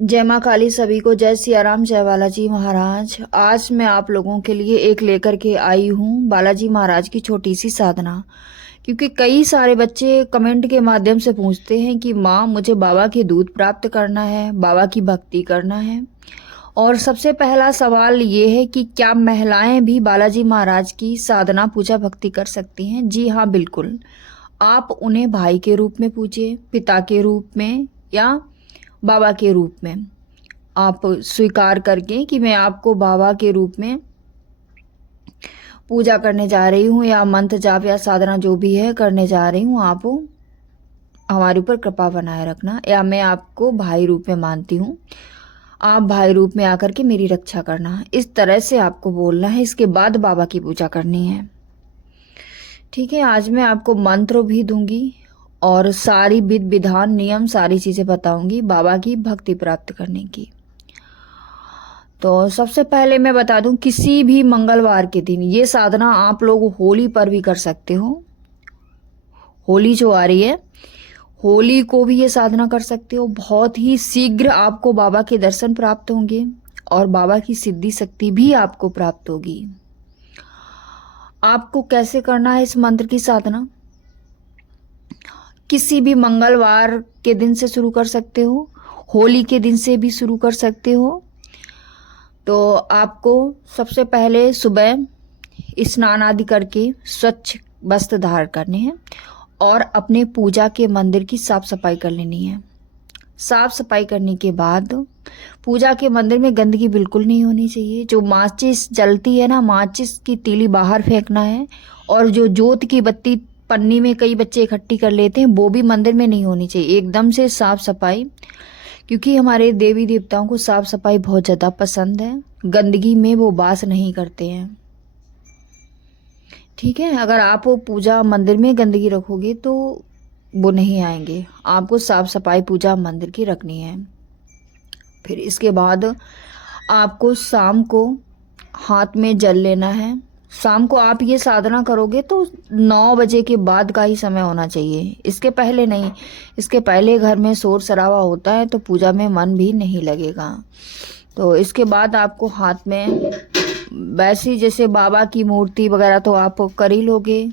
जय माँ काली सभी को, जय सिया राम, जय बालाजी महाराज। आज मैं आप लोगों के लिए एक लेकर के आई हूँ बालाजी महाराज की छोटी सी साधना। क्योंकि कई सारे बच्चे कमेंट के माध्यम से पूछते हैं कि माँ मुझे बाबा की दूध प्राप्त करना है, बाबा की भक्ति करना है। और सबसे पहला सवाल ये है कि क्या महिलाएं भी बालाजी महाराज की साधना पूजा भक्ति कर सकती हैं? जी हाँ, बिल्कुल। आप उन्हें भाई के रूप में पूजिए, पिता के रूप में या बाबा के रूप में। आप स्वीकार करके कि मैं आपको बाबा के रूप में पूजा करने जा रही हूँ, या मंत्र जाप या साधना जो भी है करने जा रही हूँ, आप हमारे ऊपर कृपा बनाए रखना। या मैं आपको भाई रूप में मानती हूँ, आप भाई रूप में आकर के मेरी रक्षा करना। इस तरह से आपको बोलना है। इसके बाद बाबा की पूजा करनी है। ठीक है, आज मैं आपको मंत्र भी दूंगी और सारी विधि विधान नियम सारी चीजें बताऊंगी बाबा की भक्ति प्राप्त करने की। तो सबसे पहले मैं बता दूं, किसी भी मंगलवार के दिन ये साधना आप लोग होली पर भी कर सकते हो। होली जो आ रही है, होली को भी ये साधना कर सकते हो। बहुत ही शीघ्र आपको बाबा के दर्शन प्राप्त होंगे और बाबा की सिद्धि शक्ति भी आपको प्राप्त होगी। आपको कैसे करना है इस मंत्र की साधना? किसी भी मंगलवार के दिन से शुरू कर सकते हो, होली के दिन से भी शुरू कर सकते हो। तो आपको सबसे पहले सुबह स्नान आदि करके स्वच्छ वस्त्र धारण करने हैं और अपने पूजा के मंदिर की साफ सफाई कर लेनी है। साफ सफाई करने के बाद पूजा के मंदिर में गंदगी बिल्कुल नहीं होनी चाहिए। जो माचिस जलती है ना, माचिस की तीली बाहर फेंकना है। और जो जोत की बत्ती पन्नी में कई बच्चे इकट्ठी कर लेते हैं, वो भी मंदिर में नहीं होनी चाहिए। एकदम से साफ सफाई, क्योंकि हमारे देवी देवताओं को साफ सफाई बहुत ज़्यादा पसंद है। गंदगी में वो वास नहीं करते हैं। ठीक है, अगर आप वो पूजा मंदिर में गंदगी रखोगे तो वो नहीं आएंगे। आपको साफ सफाई पूजा मंदिर की रखनी है। फिर इसके बाद आपको शाम को हाथ में जल लेना है। शाम को आप ये साधना करोगे तो 9 बजे के बाद का ही समय होना चाहिए, इसके पहले नहीं। इसके पहले घर में शोर शराबा होता है तो पूजा में मन भी नहीं लगेगा। तो इसके बाद आपको हाथ में वैसी जैसे बाबा की मूर्ति वगैरह तो आप कर ही लोगे।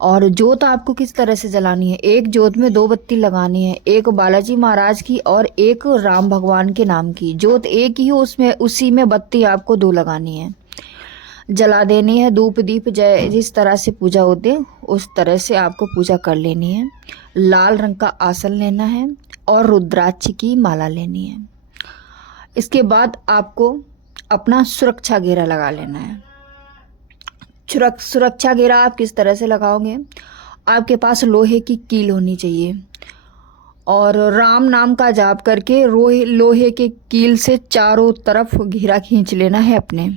और जोत आपको किस तरह से जलानी है? एक जोत में 2 बत्ती लगानी है, एक बालाजी महाराज की और एक राम भगवान के नाम की। जोत एक ही हो, उसमें उसी में बत्ती आपको 2 लगानी है, जला देनी है। धूप दीप जय जिस तरह से पूजा होती है उस तरह से आपको पूजा कर लेनी है। लाल रंग का आसन लेना है और रुद्राक्ष की माला लेनी है। इसके बाद आपको अपना सुरक्षा घेरा लगा लेना है। सुरक्षा घेरा आप किस तरह से लगाओगे? आपके पास लोहे की कील होनी चाहिए और राम नाम का जाप करके लोहे के कील से चारों तरफ घेरा खींच लेना है अपने।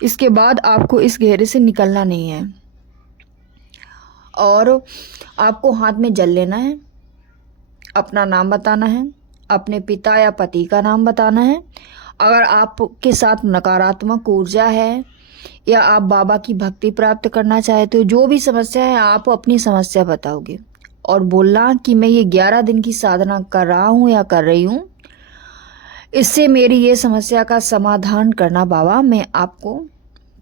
इसके बाद आपको इस घेरे से निकलना नहीं है और आपको हाथ में जल लेना है। अपना नाम बताना है, अपने पिता या पति का नाम बताना है। अगर आपके साथ नकारात्मक ऊर्जा है या आप बाबा की भक्ति प्राप्त करना चाहते हो, जो भी समस्या है आप अपनी समस्या बताओगे और बोलना कि मैं ये 11 दिन की साधना कर रहा हूँ या कर रही हूँ, इससे मेरी ये समस्या का समाधान करना बाबा, मैं आपको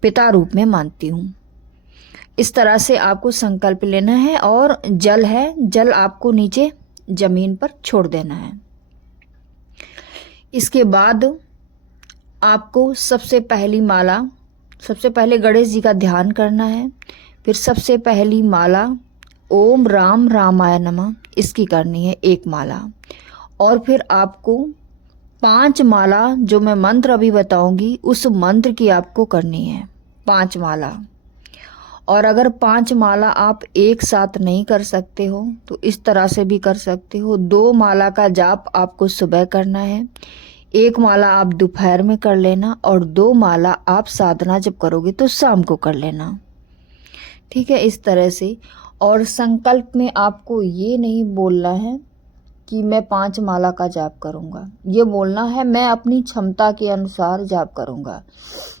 पिता रूप में मानती हूँ। इस तरह से आपको संकल्प लेना है और जल है, जल आपको नीचे जमीन पर छोड़ देना है। इसके बाद आपको सबसे पहले गणेश जी का ध्यान करना है। फिर सबसे पहली माला ओम राम रामाय नमः इसकी करनी है, एक माला। और फिर आपको 5 माला, जो मैं मंत्र अभी बताऊंगी उस मंत्र की आपको करनी है, 5 माला। और अगर 5 माला आप एक साथ नहीं कर सकते हो तो इस तरह से भी कर सकते हो। 2 माला का जाप आपको सुबह करना है, 1 माला आप दोपहर में कर लेना और 2 माला आप साधना जब करोगे तो शाम को कर लेना। ठीक है, इस तरह से। और संकल्प में आपको ये नहीं बोलना है कि मैं 5 माला का जाप करूँगा, ये बोलना है मैं अपनी क्षमता के अनुसार जाप करूँगा।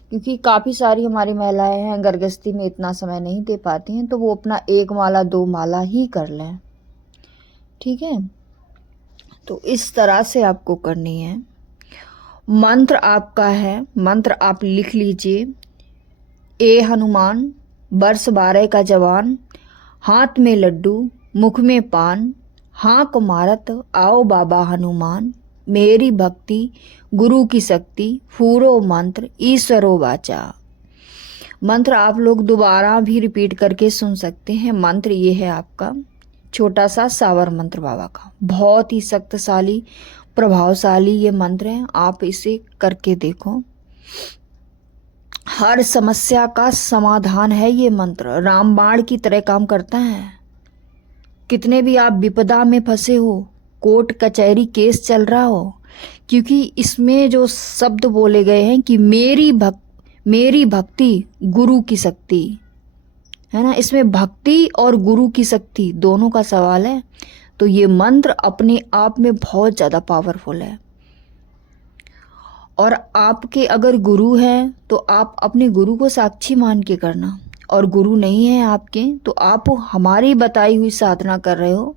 क्योंकि काफ़ी सारी हमारी महिलाएं हैं गर्भस्थी में इतना समय नहीं दे पाती हैं, तो वो अपना 1 माला 2 माला ही कर लें। ठीक है, तो इस तरह से आपको करनी है। मंत्र आपका है, मंत्र आप लिख लीजिए। ए हनुमान वर्ष 12 का जवान, हाथ में लड्डू मुख में पान, हाँक मारत आओ बाबा हनुमान, मेरी भक्ति गुरु की शक्ति, फूरो मंत्र ईश्वरो वाचा। मंत्र आप लोग दोबारा भी रिपीट करके सुन सकते हैं। मंत्र ये है आपका छोटा सा सावर मंत्र बाबा का, बहुत ही शक्तिशाली प्रभावशाली ये मंत्र है। आप इसे करके देखो, हर समस्या का समाधान है ये मंत्र, रामबाण की तरह काम करता है। कितने भी आप विपदा में फंसे हो, कोर्ट कचहरी केस चल रहा हो, क्योंकि इसमें जो शब्द बोले गए हैं कि मेरी भक्ति गुरु की शक्ति है ना, इसमें भक्ति और गुरु की शक्ति दोनों का सवाल है। तो ये मंत्र अपने आप में बहुत ज़्यादा पावरफुल है। और आपके अगर गुरु हैं तो आप अपने गुरु को साक्षी मान के करना, और गुरु नहीं है आपके तो आप हमारी बताई हुई साधना कर रहे हो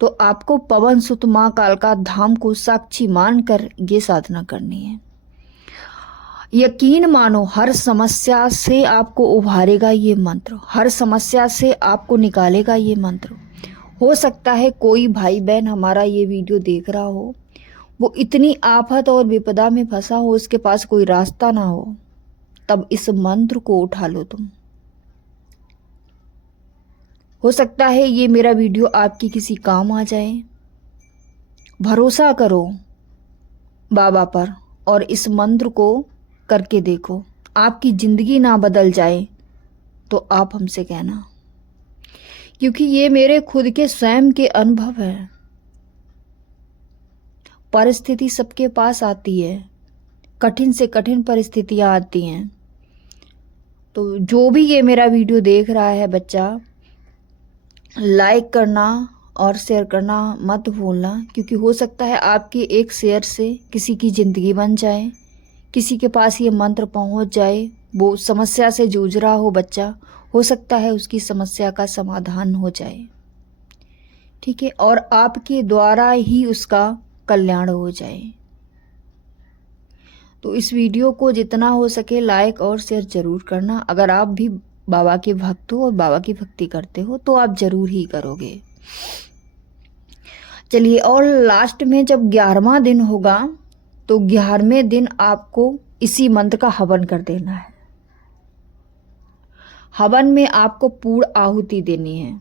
तो आपको पवन सुत माँ कालका धाम को साक्षी मान कर ये साधना करनी है। यकीन मानो हर समस्या से आपको उभारेगा ये मंत्र, हर समस्या से आपको निकालेगा ये मंत्र। हो सकता है कोई भाई बहन हमारा ये वीडियो देख रहा हो, वो इतनी आफत और विपदा में फंसा हो, उसके पास कोई रास्ता ना हो, तब इस मंत्र को उठा लो तुम। हो सकता है ये मेरा वीडियो आपकी किसी काम आ जाए। भरोसा करो बाबा पर और इस मंत्र को करके देखो। आपकी जिंदगी ना बदल जाए तो आप हमसे कहना, क्योंकि ये मेरे खुद के स्वयं के अनुभव है। परिस्थिति सबके पास आती है, कठिन से कठिन परिस्थितियां आती हैं। तो जो भी ये मेरा वीडियो देख रहा है बच्चा, लाइक करना और शेयर करना मत भूलना, क्योंकि हो सकता है आपके एक शेयर से किसी की ज़िंदगी बन जाए, किसी के पास ये मंत्र पहुंच जाए। वो समस्या से जूझ रहा हो बच्चा, हो सकता है उसकी समस्या का समाधान हो जाए, ठीक है, और आपके द्वारा ही उसका कल्याण हो जाए। तो इस वीडियो को जितना हो सके लाइक और शेयर जरूर करना। अगर आप भी बाबा के भक्त हो और बाबा की भक्ति करते हो तो आप जरूर ही करोगे। चलिए, और लास्ट में जब 11वां दिन होगा तो 11वें दिन आपको इसी मंत्र का हवन कर देना है। हवन में आपको पूर्ण आहुति देनी है।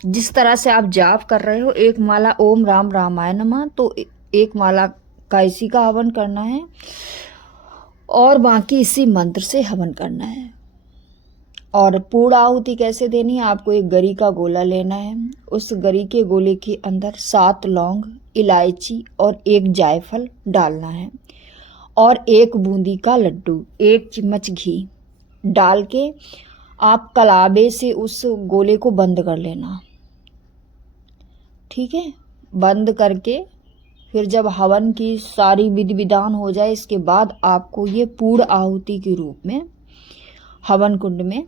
जिस तरह से आप जाप कर रहे हो, एक माला ओम राम रामाय नमः, तो एक माला का इसी का हवन करना है और बाकी इसी मंत्र से हवन करना है। और पूर्ण आहुति कैसे देनी है? आपको एक गरी का गोला लेना है, उस गरी के गोले के अंदर 7 लौंग, इलायची और 1 जायफल डालना है, और 1 बूंदी का लड्डू, 1 चम्मच घी डाल के आप कलाबे से उस गोले को बंद कर लेना, ठीक है। बंद करके फिर जब हवन की सारी विधि विधान हो जाए, इसके बाद आपको ये पूर्ण आहुति के रूप में हवन कुंड में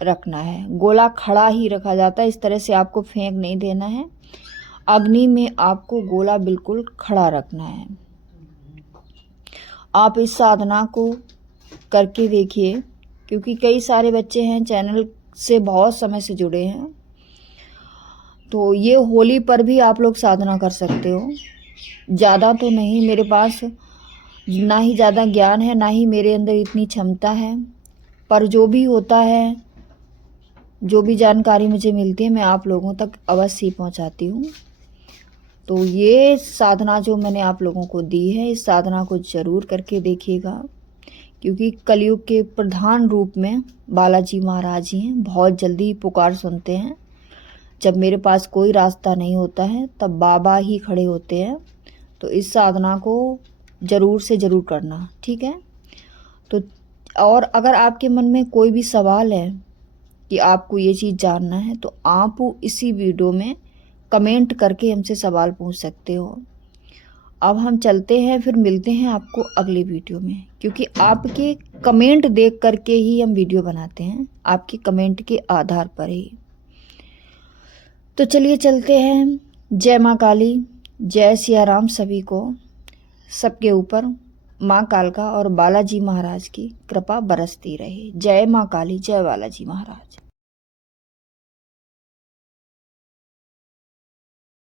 रखना है। गोला खड़ा ही रखा जाता है, इस तरह से आपको फेंक नहीं देना है। अग्नि में आपको गोला बिल्कुल खड़ा रखना है। आप इस साधना को करके देखिए, क्योंकि कई सारे बच्चे हैं चैनल से बहुत समय से जुड़े हैं, तो ये होली पर भी आप लोग साधना कर सकते हो। ज़्यादा तो नहीं, मेरे पास ना ही ज़्यादा ज्ञान है, ना ही मेरे अंदर इतनी क्षमता है, पर जो भी होता है, जो भी जानकारी मुझे मिलती है, मैं आप लोगों तक अवश्य ही पहुंचाती हूँ। तो ये साधना जो मैंने आप लोगों को दी है, इस साधना को ज़रूर करके देखिएगा, क्योंकि कलयुग के प्रधान रूप में बालाजी महाराज ही हैं। बहुत जल्दी पुकार सुनते हैं। जब मेरे पास कोई रास्ता नहीं होता है तब बाबा ही खड़े होते हैं। तो इस साधना को ज़रूर से ज़रूर करना, ठीक है। तो और अगर आपके मन में कोई भी सवाल है कि आपको ये चीज़ जानना है, तो आप इसी वीडियो में कमेंट करके हमसे सवाल पूछ सकते हो। अब हम चलते हैं, फिर मिलते हैं आपको अगले वीडियो में, क्योंकि आपके कमेंट देख करके ही हम वीडियो बनाते हैं, आपके कमेंट के आधार पर ही। तो चलिए चलते हैं। जय माँ काली, जय सिया राम। सभी को, सबके ऊपर माँ कालका और बालाजी महाराज की कृपा बरसती रहे। जय माँ काली, जय बालाजी महाराज।